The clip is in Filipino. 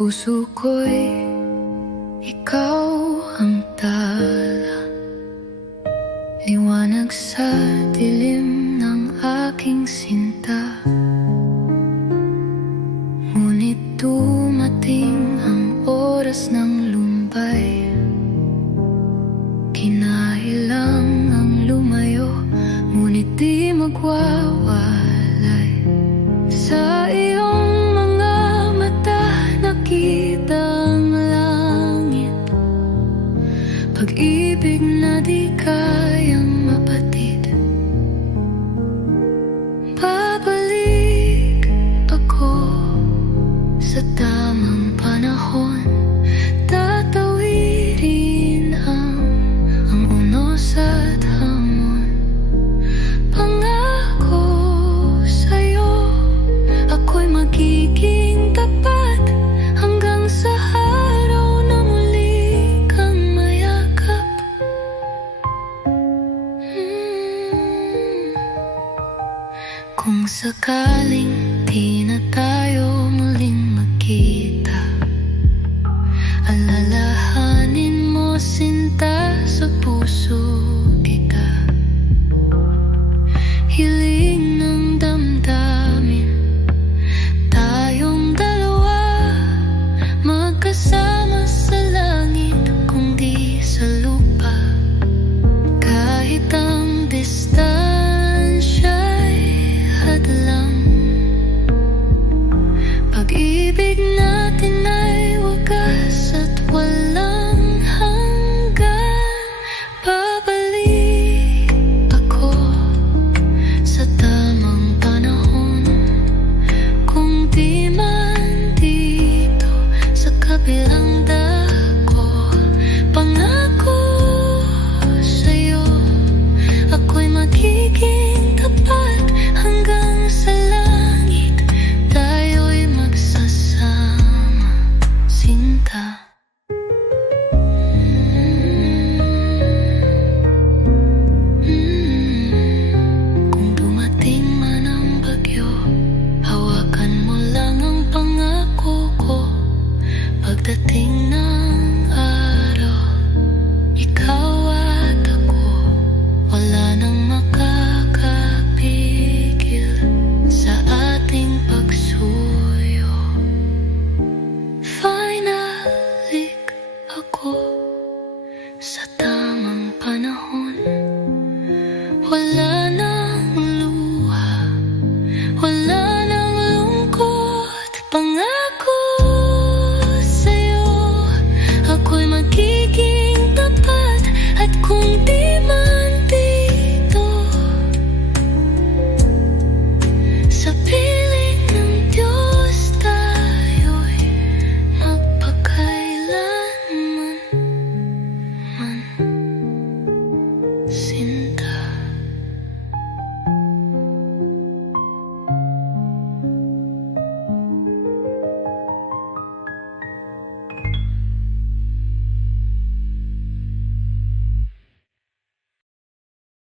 puso ko'y ikaw ang tala, liwanag sa dilim ng aking sinta. Ngunit dumating ang oras ng lumbay, kinailang ang lumayo, ngunit di magwawalay. Sa iyong mga mata nakita ang langit, pag-ibig na di kayang mapatid. Babalik ako sa tamang panahon, tatawirin ang unos at hamon. Pangako sa'yo, ako'y magiging tapat hanggang sa araw na muli kang mayakap. Kung sakaling di na tayo muling magkita, alalahanin mo sinta sa puso kita. Hiling ng damdamin, tayong dalawa magkasama sa langit kung di sa lupa. Kahit ang distansya'y hadlang, pag-ibig natin ay wagas at walang hanggan. Babalik ako sa tamang panahon, kung di man dito sa kabilang dako. Pangako sa'yo, ako'y magiging tapat hanggang sa langit tayo'y magsasama, sinta. Kung dumating man ang bagyo, hawakan mo lang ang pangako ko. Pagdating ng araw, ikaw at ako, wala nang makakapigil sa ating pagsuyo. Finalik ako sa